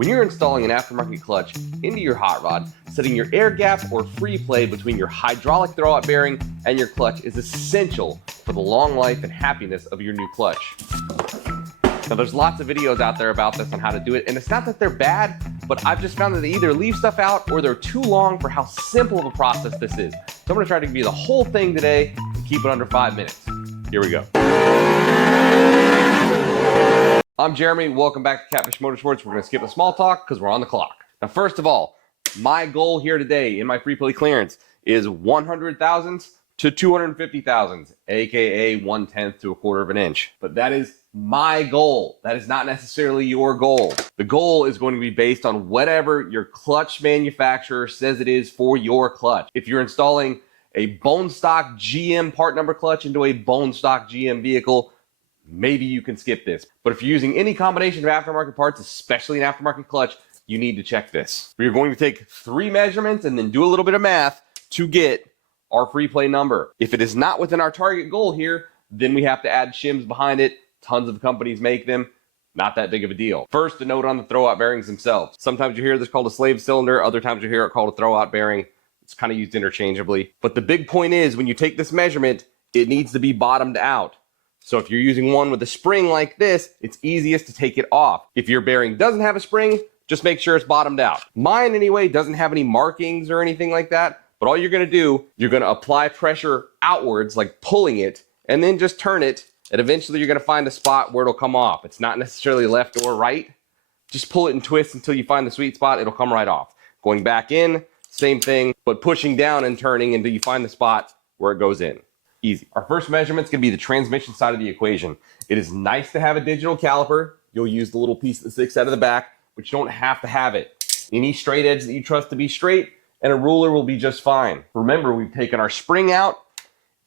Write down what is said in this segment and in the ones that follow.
When you're installing an aftermarket clutch into your hot rod, setting your air gap or free play between your hydraulic throwout bearing and your clutch is essential for the long life and happiness of your new clutch. Now there's lots of videos out there about this on how to do it, and it's not that they're bad, but I've just found that they either leave stuff out or they're too long for how simple of a process this is. So I'm gonna try to give you the whole thing today and keep it under 5 minutes. Here we go. I'm Jeremy, welcome back to Catfish Motorsports. We're gonna skip the small talk because we're on the clock. Now first of all, my goal here today in my free play clearance is 100 thousandths to 250 thousandths, aka 1/10 to 1/4 of an inch. But that is my goal. That is not necessarily your goal. The goal is going to be based on whatever your clutch manufacturer says it is for your clutch. If you're installing a bone stock GM part number clutch into a bone stock GM vehicle, maybe you can skip this. But if you're using any combination of aftermarket parts, especially an aftermarket clutch, you need to check this. We're going to take 3 measurements and then do a little bit of math to get our free play number. If it is not within our target goal here, then we have to add shims behind it. Tons of companies make them. Not that big of a deal. First, a note on the throwout bearings themselves. Sometimes you hear this called a slave cylinder. Other times you hear it called a throwout bearing. It's kind of used interchangeably. But the big point is when you take this measurement, it needs to be bottomed out. So if you're using one with a spring like this, it's easiest to take it off. If your bearing doesn't have a spring, just make sure it's bottomed out. Mine anyway doesn't have any markings or anything like that, but all you're gonna do, you're gonna apply pressure outwards, like pulling it, and then just turn it, and eventually you're gonna find a spot where it'll come off. It's not necessarily left or right. Just pull it and twist until you find the sweet spot, it'll come right off. Going back in, same thing, but pushing down and turning until you find the spot where it goes in. Easy. Our first measurement is going to be the transmission side of the equation. It is nice to have a digital caliper. You'll use the little piece that sticks out of the back, but you don't have to have it. Any straight edge that you trust to be straight, and a ruler will be just fine. Remember, we've taken our spring out,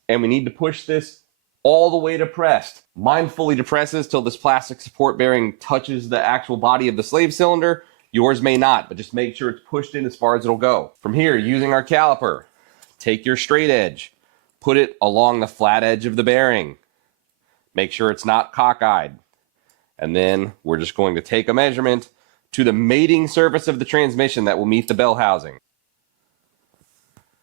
and we need to push this all the way depressed. Mine fully depresses till this plastic support bearing touches the actual body of the slave cylinder. Yours may not, but just make sure it's pushed in as far as it'll go. From here, using our caliper, take your straight edge, put it along the flat edge of the bearing. Make sure it's not cockeyed. And then we're just going to take a measurement to the mating surface of the transmission that will meet the bell housing.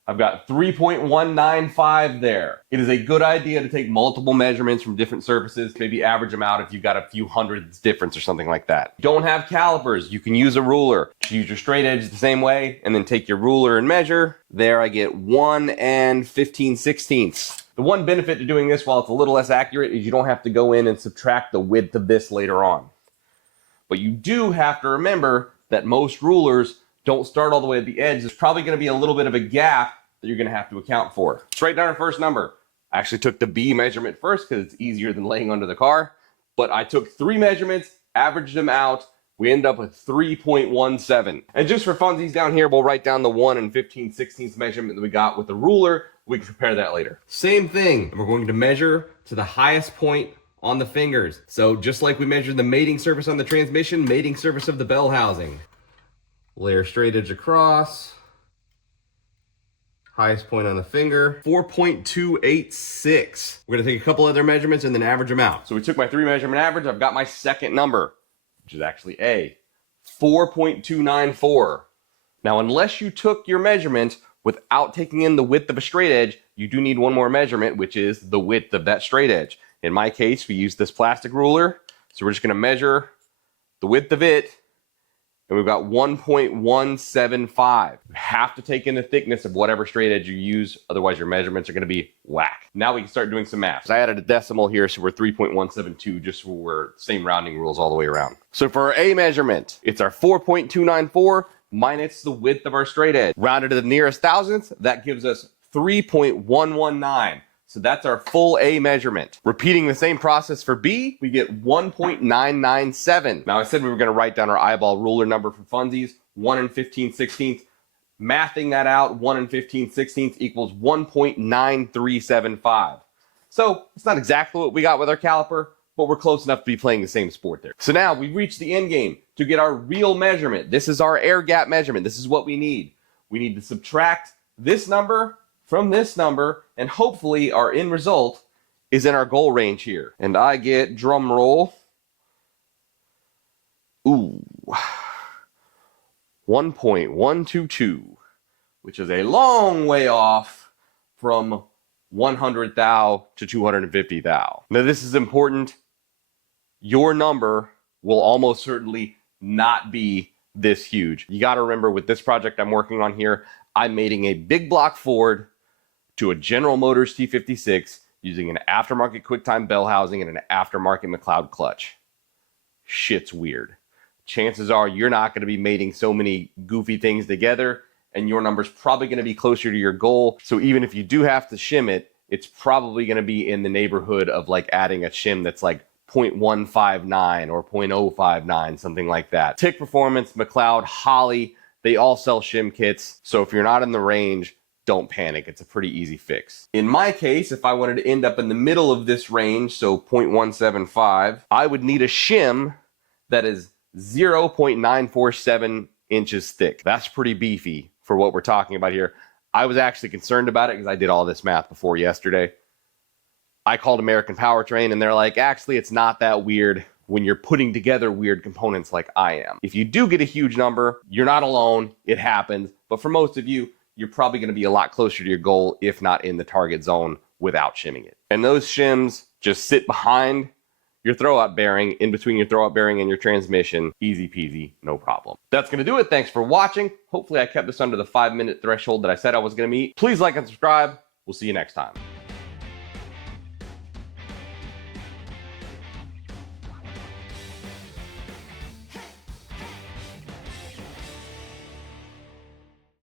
I've got 3.195 there. It is a good idea to take multiple measurements from different surfaces, maybe average them out if you've got a few hundredths difference or something like that. Don't have calipers, you can use a ruler. Use your straight edge the same way, and then take your ruler and measure. There I get 1 15/16. The one benefit to doing this while it's a little less accurate is you don't have to go in and subtract the width of this later on. But you do have to remember that most rulers don't start all the way at the edge. There's probably going to be a little bit of a gap that you're going to have to account for. Let's write down our first number. I actually took the B measurement first because it's easier than laying under the car. But I took 3 measurements, averaged them out. We end up with 3.17. And just for funsies down here, we'll write down the 1 15/16 measurement that we got with the ruler. We can compare that later. Same thing. We're going to measure to the highest point on the fingers. So just like we measured the mating surface on the transmission, mating surface of the bell housing. Layer straight edge across. Highest point on the finger, 4.286. We're gonna take a couple other measurements and then average them out. So we took my 3 measurement average. I've got my second number, which is actually A, 4.294. Now, unless you took your measurement without taking in the width of a straight edge, you do need one more measurement, which is the width of that straight edge. In my case, we use this plastic ruler. So we're just gonna measure the width of it, and we've got 1.175. You have to take in the thickness of whatever straight edge you use, otherwise your measurements are gonna be whack. Now we can start doing some math. So I added a decimal here, so we're 3.172, just so we're same rounding rules all the way around. So for our A measurement, it's our 4.294 minus the width of our straight edge. Rounded to the nearest thousandth, that gives us 3.119. So that's our full A measurement. Repeating the same process for B, we get 1.997. Now I said we were gonna write down our eyeball ruler number for funsies, 1 15/16. Mathing that out, 1 15/16 equals 1.9375. So it's not exactly what we got with our caliper, but we're close enough to be playing the same sport there. So now we've reached the end game to get our real measurement. This is our air gap measurement. This is what we need. We need to subtract this number from this number, and hopefully our end result is in our goal range here. And I get, drum roll, ooh, 1.122, which is a long way off from 100 thou to 250 thou. Now this is important. Your number will almost certainly not be this huge. You got to remember, with this project I'm working on here, I'm mating a big block Ford to a General Motors T56 using an aftermarket QuickTime bell housing and an aftermarket McLeod clutch. Shit's weird. Chances are you're not going to be mating so many goofy things together, and your number's probably going to be closer to your goal. So even if you do have to shim it, it's probably going to be in the neighborhood of like adding a shim that's like 0.159 or 0.059, something like that. Tick Performance, McLeod, Holley, they all sell shim kits. So if you're not in the range, don't panic. It's a pretty easy fix. In my case, if I wanted to end up in the middle of this range, so 0.175, I would need a shim that is 0.947 inches thick. That's pretty beefy for what we're talking about here. I was actually concerned about it because I did all this math before yesterday. I called American Powertrain and they're like, actually, it's not that weird when you're putting together weird components like I am. If you do get a huge number, you're not alone. It happens. But for most of you, you're probably going to be a lot closer to your goal, if not in the target zone, without shimming it. And those shims just sit behind your throwout bearing, in between your throwout bearing and your transmission. Easy peasy, no problem. That's going to do it. Thanks for watching. Hopefully I kept this under the 5-minute threshold that I said I was going to meet. Please like and subscribe. We'll see you next time.